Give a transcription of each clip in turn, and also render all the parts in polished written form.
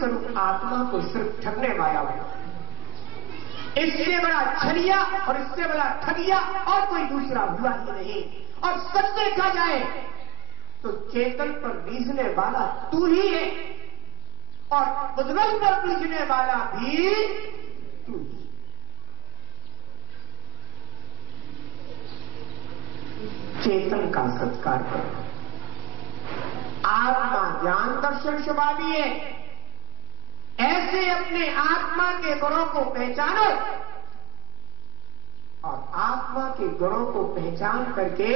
स्वरूप आत्मा को सिर्फ ठगने वाला हो। इससे बड़ा छलिया और इससे बड़ा ठगिया और कोई दूसरा हुआ ही नहीं। और सच देखा जाए तो चेतन पर रीझने वाला तू ही है और बुजुर्ग पर रीझने वाला भी तू ही। चेतन का सत्कार करो। आत्मा ज्ञान दर्शन स्वभावी है। ऐसे अपने आत्मा के गुणों को पहचानो और आत्मा के गुणों को पहचान करके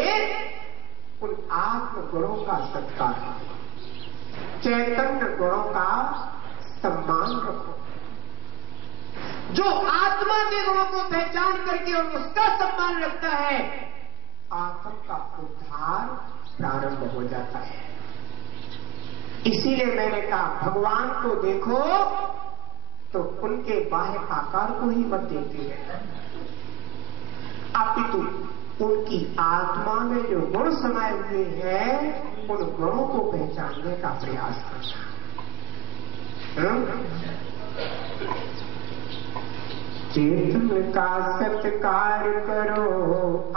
उन आत्म गुणों का सत्कार करो। चैतन्य गुणों का सम्मान रखो। जो आत्मा के गुणों को पहचान करके और उसका सम्मान रखता है, आत्मा का उद्धार प्रारंभ हो जाता है। इसीलिए मैंने कहा भगवान को देखो तो उनके बाह्य आकार को ही मत देखिए, अपितु उनकी आत्मा में जो गुण समाये हुए हैं उन गुणों को पहचानने का प्रयास करना। चेतन का सत्कार करो,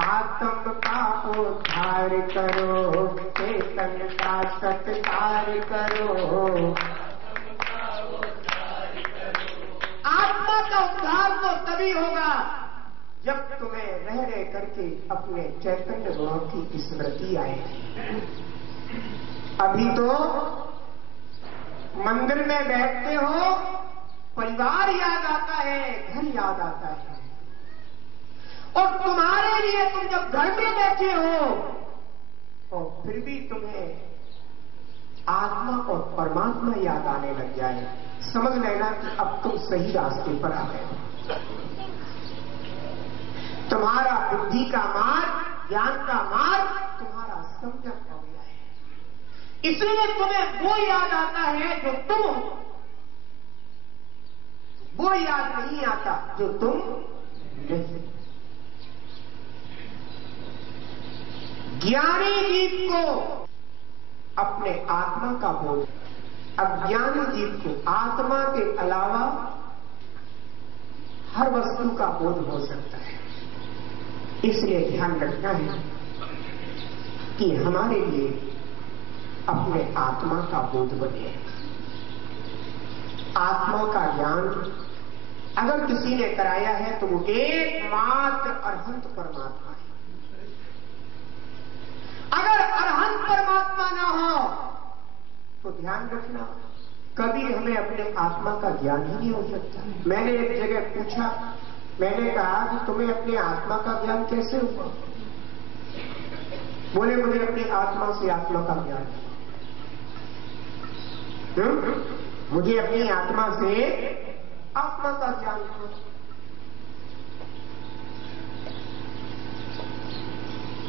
आत्म का उद्धार करो। चेतन का सत्कार करो, आत्मा का उद्धार तो तभी होगा जब तुम्हें रह रह करके अपने चैतन्य गुणों की स्मृति आए। अभी तो मंदिर में बैठते हो, परिवार याद आता है, घर याद आता है, और तुम्हारे लिए तुम जब घर में बैठे हो और फिर भी तुम्हें आत्मा और परमात्मा याद आने लग जाए, समझ लेना कि अब तुम सही रास्ते पर आ गए हो। तुम्हारा बुद्धि का मार्ग, ज्ञान का मार्ग तुम्हारा संयम हो गया है। इसलिए तुम्हें वो याद आता है जो तुम हो, वो याद नहीं आता जो तुम नहीं। ज्ञानी जीव को अपने आत्मा का बोध, अज्ञानी जीव को आत्मा के अलावा हर वस्तु का बोध हो सकता है। इसलिए ध्यान रखना है कि हमारे लिए अपने आत्मा का बोध बने। आत्मा का ज्ञान अगर किसी ने कराया है तो वो एकमात्र अरहंत परमात्मा है। अगर अरहंत परमात्मा ना हो तो ध्यान रखना कभी हमें अपने आत्मा का ज्ञान ही नहीं हो सकता। मैंने एक जगह पूछा, मैंने कहा कि तुम्हें अपने आत्मा का ज्ञान कैसे हुआ? बोले मुझे अपनी आत्मा से आत्मा का ज्ञान हुआ। मुझे अपनी आत्मा से आत्मा का ज्ञान हुआ।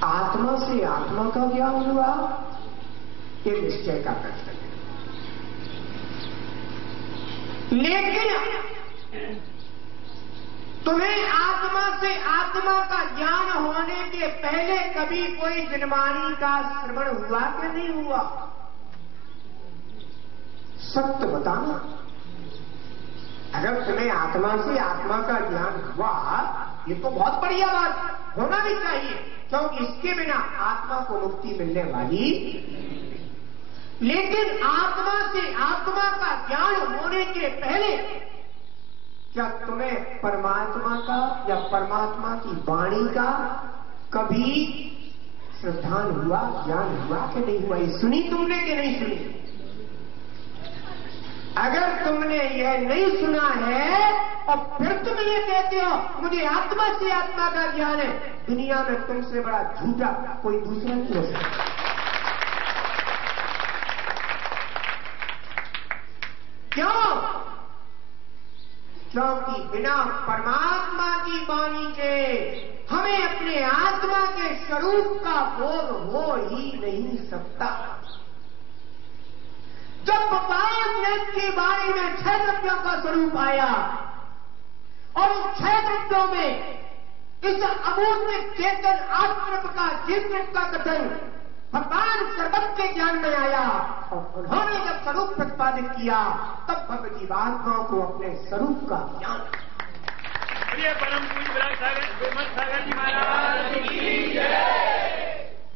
आत्मा से आत्मा का ज्ञान हुआ, ये निश्चय का प्रश्न है। लेकिन तुम्हें आत्मा से आत्मा का ज्ञान होने के पहले कभी कोई जनवाणी का श्रवण हुआ कि नहीं हुआ? सत्य बताना। अगर तुम्हें आत्मा से आत्मा का ज्ञान हुआ, ये तो बहुत बढ़िया बात होना भी चाहिए, क्योंकि इसके बिना आत्मा को मुक्ति मिलने वाली। लेकिन आत्मा से आत्मा का ज्ञान होने के पहले क्या तुम्हें परमात्मा का या परमात्मा की वाणी का कभी श्रद्धान हुआ, ज्ञान हुआ कि नहीं हुआ? ये सुनी तुमने कि नहीं सुनी? अगर तुमने यह नहीं सुना है और फिर तुम ये कहते हो मुझे आत्मा से आत्मा का ज्ञान है, दुनिया में तुमसे बड़ा झूठा कोई दूसरा नहीं हो सकता। क्यों? क्योंकि बिना परमात्मा की वाणी के हमें अपने आत्मा के स्वरूप का बोध हो ही नहीं सकता। जब भगवान की वाणी में 6 द्रव्यों का स्वरूप आया और उन 6 द्रव्यों में इस अमूर्त चेतन आत्मरूप का जीव रूप का कथन भगवान सर्वज्ञ के ज्ञान में आया और उन्होंने जब स्वरूप प्रतिपादित किया तब भगवत जीवात्माओं को अपने स्वरूप का ज्ञान। परम पूज्य सागर जी महाराज की जय।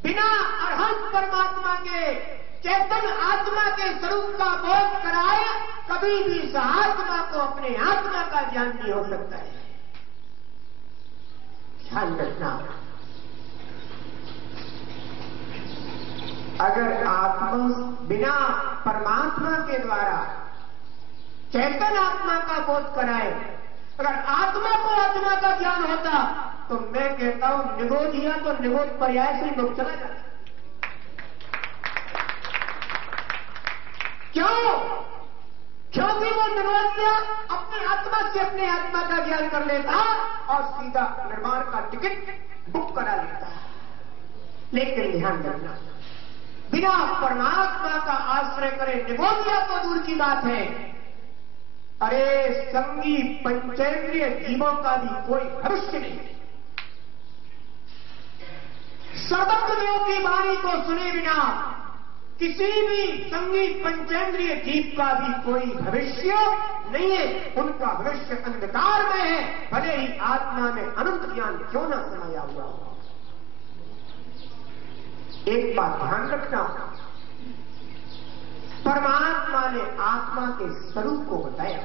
बिना अरहंत परमात्मा के चेतन आत्मा के स्वरूप का बोध कराए कभी भी इस आत्मा को अपने आत्मा का ज्ञान नहीं हो सकता है। ध्यान रखना, अगर आत्मा बिना परमात्मा के द्वारा चैतन्य आत्मा का बोध कराए, अगर आत्मा को आत्मा का ज्ञान होता तो मैं कहता हूं निगोधिया तो निगोध पर्याय से लोग चला जाता। क्यों? क्योंकि वो निगोधिया अपने आत्मा से अपने आत्मा का ज्ञान कर लेता और सीधा निर्माण का टिकट बुक करा लेता। लेकिन ध्यान रखना, बिना परमात्मा का आश्रय करे निगोधिया तो दूर की बात है, अरे संगी पंचेंद्रिय जीवों का भी कोई भविष्य नहीं। सर्वज्ञ देव की वाणी को सुने बिना किसी भी संगी पंचेंद्रिय जीव का भी कोई भविष्य नहीं है। उनका भविष्य अंधकार में है, भले ही आत्मा में अनंत ज्ञान क्यों ना समाया हुआ हो। एक बात ध्यान रखना, परमात्मा ने आत्मा के स्वरूप को बताया।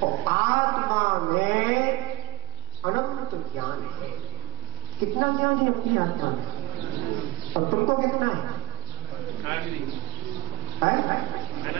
तो आत्मा में अनंत ज्ञान है। कितना ज्ञान है अपनी आत्मा में और तुमको कितना है?